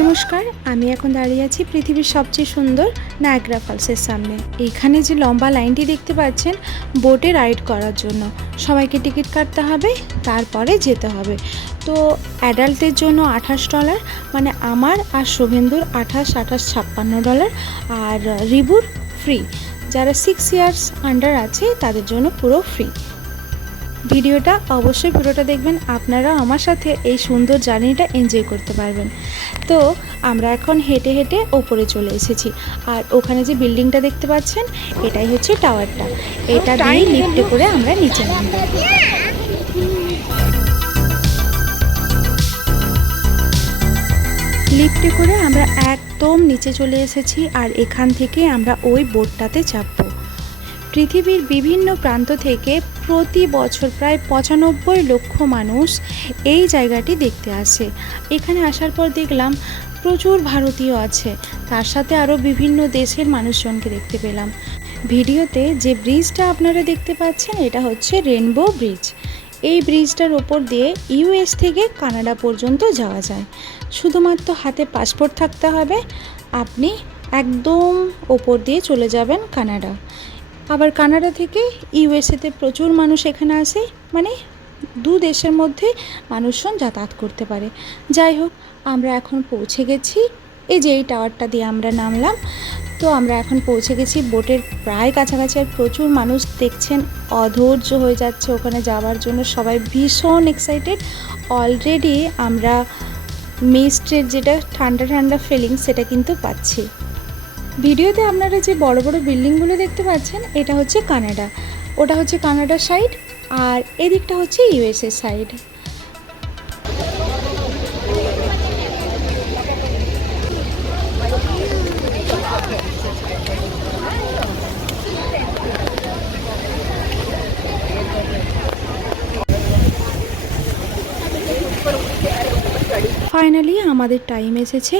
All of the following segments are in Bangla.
নমস্কার, আমি এখন দাঁড়িয়ে আছি পৃথিবীর সবচেয়ে সুন্দর নায়াগ্রা ফলসের সামনে। এইখানে যে লম্বা লাইনটি দেখতে পাচ্ছেন বোটে রাইড করার জন্য সবাইকে টিকিট কাটতে হবে, তারপরে যেতে হবে। তো অ্যাডাল্টের জন্য $28, মানে আমার আর শুভেন্দুর $58-56 আর রিবুর ফ্রি। যারা 6 ইয়ার্স আন্ডার আছে তাদের জন্য পুরো ফ্রি। ভিডিওটা অবশ্যই পুরোটা দেখবেন, আপনারা আমার সাথে এই সুন্দর জার্নিটা এনজয় করতে পারবেন। তো আমরা এখন হেঁটে হেঁটে ওপরে চলে এসেছি, আর ওখানে যে বিল্ডিংটা দেখতে পাচ্ছেন এটাই হচ্ছে টাওয়ারটা। এটা দিয়ে লিফটে করে আমরা নিচে নামব। লিফটে করে আমরা একদম নিচে চলে এসেছি, আর এখান থেকে আমরা ওই বোটটাতে চাপবো। পৃথিবীর বিভিন্ন প্রান্ত থেকে প্রতি বছর প্রায় 95 লক্ষ মানুষ এই জায়গাটি দেখতে আসে। এখানে আসার পর দেখলাম প্রচুর ভারতীয় আছে, তার সাথে আরও বিভিন্ন দেশের মানুষজনকে দেখতে পেলাম। ভিডিওতে যে ব্রিজটা আপনারা দেখতে পাচ্ছেন এটা হচ্ছে রেনবো ব্রিজ। এই ব্রিজটার ওপর দিয়ে ইউএস থেকে কানাডা পর্যন্ত যাওয়া যায়। শুধুমাত্র হাতে পাসপোর্ট থাকতে হবে, আপনি একদম ওপর দিয়ে চলে যাবেন কানাডা। আবার কানাডা থেকে ইউএসএতে প্রচুর মানুষ এখানে আসে, মানে দু দেশের মধ্যে মানুষজন যাতায়াত করতে পারে। যাই হোক, আমরা এখন পৌঁছে গেছি। এই যে এই টাওয়ারটা দিয়ে আমরা নামলাম, তো আমরা এখন পৌঁছে গেছি বোটের প্রায় কাছাকাছি। আর প্রচুর মানুষ দেখছেন অধৈর্য হয়ে যাচ্ছে ওখানে যাওয়ার জন্য, সবাই ভীষণ এক্সাইটেড। অলরেডি আমরা মিস্টের যেটা ঠান্ডা ঠান্ডা ফিলিং সেটা কিন্তু পাচ্ছি। ভিডিওতে আপনারা যে বড় বড় বিল্ডিংগুলো দেখতে পাচ্ছেন এটা হচ্ছে কানাডা, ওটা হচ্ছে কানাডার সাইড, আর এদিকটা হচ্ছে ইউএসএ সাইড। ফাইনালি আমাদের টাইম এসেছে।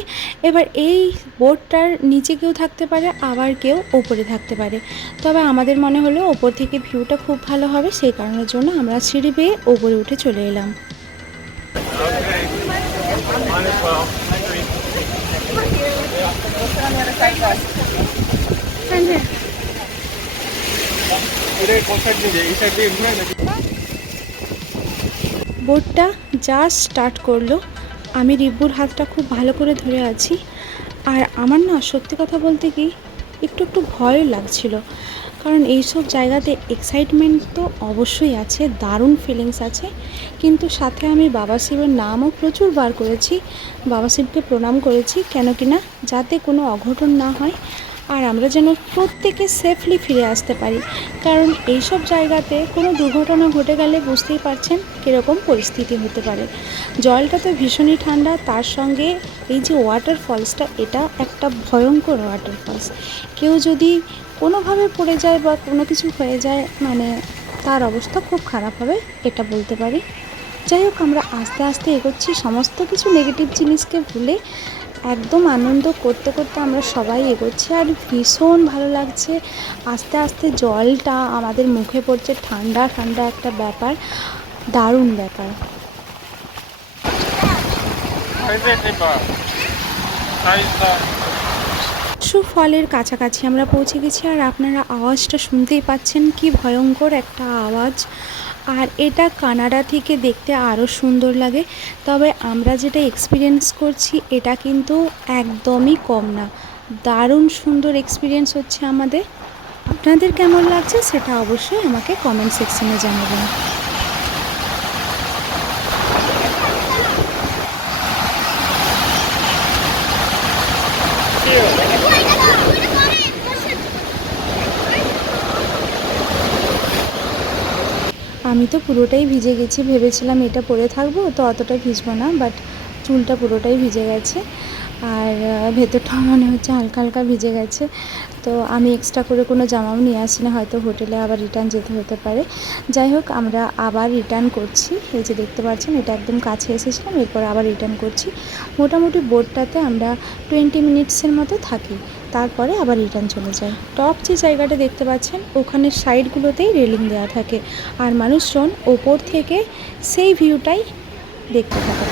এবার এই বোটটার নিচে কেউ থাকতে পারে, আবার কেউ ওপরে থাকতে পারে। তবে আমাদের মনে হলো ওপর থেকে ভিউটা খুব ভালো হবে, সেই কারণের জন্য আমরা সিঁড়ি বেয়ে ওপরে উঠে চলে এলাম। বোটটা জাস্ট স্টার্ট করলো, আমি রিব্বুর হাতটা খুব ভালো করে ধরে আছি। আর আমার না সত্যি কথা বলতে কি একটু একটু ভয়ও লাগছিল, কারণ এইসব জায়গাতে এক্সাইটমেন্ট তো অবশ্যই আছে, দারুণ ফিলিংস আছে। কিন্তু সাথে আমি বাবা শিবের নামও প্রচুর বার করেছি, বাবা শিবকে প্রণাম করেছি, কেন কি না যাতে কোনো অঘটন না হয়, আর আমরা যেন প্রত্যেকে সেফলি ফিরে আসতে পারি। কারণ এইসব জায়গাতে কোনো দুর্ঘটনা ঘটে গেলে বুঝতেই পারছেন কীরকম পরিস্থিতি হতে পারে। জলটা তো ভীষণই ঠান্ডা, তার সঙ্গে এই যে ওয়াটার ফলসটা এটা একটা ভয়ঙ্কর ওয়াটার ফলস। কেউ যদি কোনোভাবে পড়ে যায় বা কোনো কিছু হয়ে যায়, মানে তার অবস্থা খুব খারাপ হবে, এটা বলতে পারি। যাই হোক, আমরা আস্তে আস্তে এগোচ্ছি, সমস্ত কিছু নেগেটিভ জিনিসকে ভুলে একদম আনন্দ করতে করতে আমরা সবাই এগোচ্ছি, আর ভীষণ ভালো লাগছে। আস্তে আস্তে জলটা আমাদের মুখে পড়ছে, ঠান্ডা ঠান্ডা একটা ব্যাপার, দারুণ ব্যাপার। ফলের কাছাকাছি আমরা পৌঁছে গেছি, আর আপনারা আওয়াজটা শুনতেই পাচ্ছেন কি ভয়ঙ্কর একটা আওয়াজ। আর এটা কানাডা থেকে দেখতে আরও সুন্দর লাগে, তবে আমরা যেটা এক্সপিরিয়েন্স করছি এটা কিন্তু একদমই কম না, দারুণ সুন্দর এক্সপিরিয়েন্স হচ্ছে আমাদের। আপনাদের কেমন লাগছে সেটা অবশ্যই আমাকে কমেন্ট সেকশনে জানাবেন। আমি তো পুরোটাই ভিজে গেছি, ভেবেছিলাম এটা পরে থাকবো তো অতটা ভিজবো না, বাট চুলটা পুরোটাই ভিজে গেছে, আর ভেতরটাও মনে হচ্ছে হালকা হালকা ভিজে গেছে। তো আমি এক্সট্রা করে কোনো জামাও নিয়ে আসি না, হয়তো হোটেলে আবার রিটার্ন যেতে হতে পারে। যাই হোক, আমরা আবার রিটার্ন করছি। এই যে দেখতে পাচ্ছেন এটা একদম কাছে এসেছিলাম, এরপর আবার রিটার্ন করছি। মোটামুটি বোটটাতে আমরা 20 মিনিটসের মতো থাকি, তারপরে আবার রিটার্ন চলে যায়। টপ যে জায়গাটা দেখতে পাচ্ছেন ওখানে সাইডগুলোতেই রেলিং দেওয়া থাকে, আর মানুষজন ওপর থেকে সেই ভিউটাই দেখতে থাকে।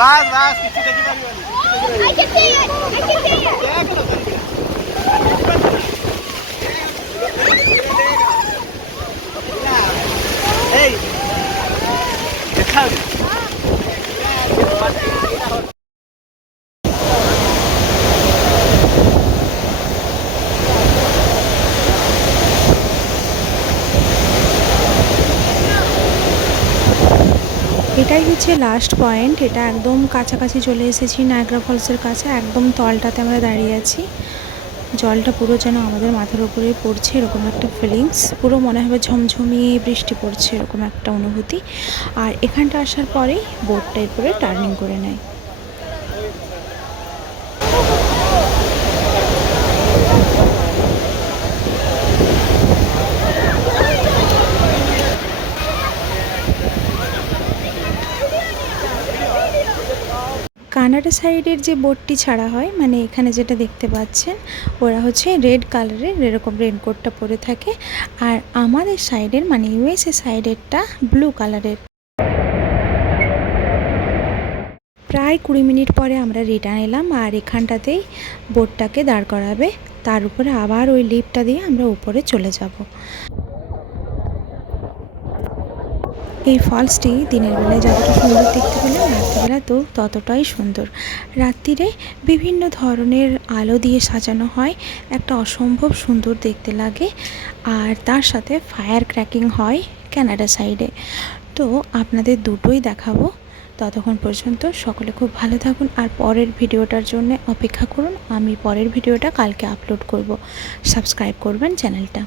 বাস বাস কিছু দেখি পারিবানি এই দেখা এটাই হচ্ছে লাস্ট পয়েন্ট। এটা একদম কাছাকাছি চলে এসেছি নায়াগ্রা ফলসের কাছে, একদম তলটাতে আমরা দাঁড়িয়ে আছি। জলটা পুরো যেন আমাদের মাথার উপরেই পড়ছে, এরকম একটা ফিলিংস, পুরো মনে হবে ঝমঝমিয়ে বৃষ্টি পড়ছে, এরকম একটা অনুভূতি। আর এখানটা আসার পরেই বোটটা এরপরে টার্নিং করে নেয়। কানাডা সাইডের যে বোটটি ছাড়া হয়, মানে এখানে যেটা দেখতে পাচ্ছেন, ওরা হচ্ছে রেড কালারের এরকম রেনকোটটা পরে থাকে, আর আমাদের সাইডের মানে ইউএসএ সাইডেরটা ব্লু কালারের। প্রায় 20 মিনিট পরে আমরা রিটার্ন এলাম, আর এখানটাতেই বোটটাকে দাঁড় করাবে, তার উপরে আবার ওই লিফটটা দিয়ে আমরা উপরে চলে যাব। এই ফলসটি দিনের বেলায় যতটা সুন্দর দেখতে পেলাম, রাত্রিবেলা তো ততটাই সুন্দর। রাত্রিরে বিভিন্ন ধরনের আলো দিয়ে সাজানো হয়, একটা অসম্ভব সুন্দর দেখতে লাগে। আর তার সাথে ফায়ার ক্র্যাকিং হয় কানাডা সাইডে। তো আপনাদের দুটোই দেখাবো। ততক্ষণ পর্যন্ত সকলে খুব ভালো থাকুন, আর পরের ভিডিওটার জন্য অপেক্ষা করুন। আমি পরের ভিডিওটা কালকে আপলোড করব। সাবস্ক্রাইব করবেন চ্যানেলটা।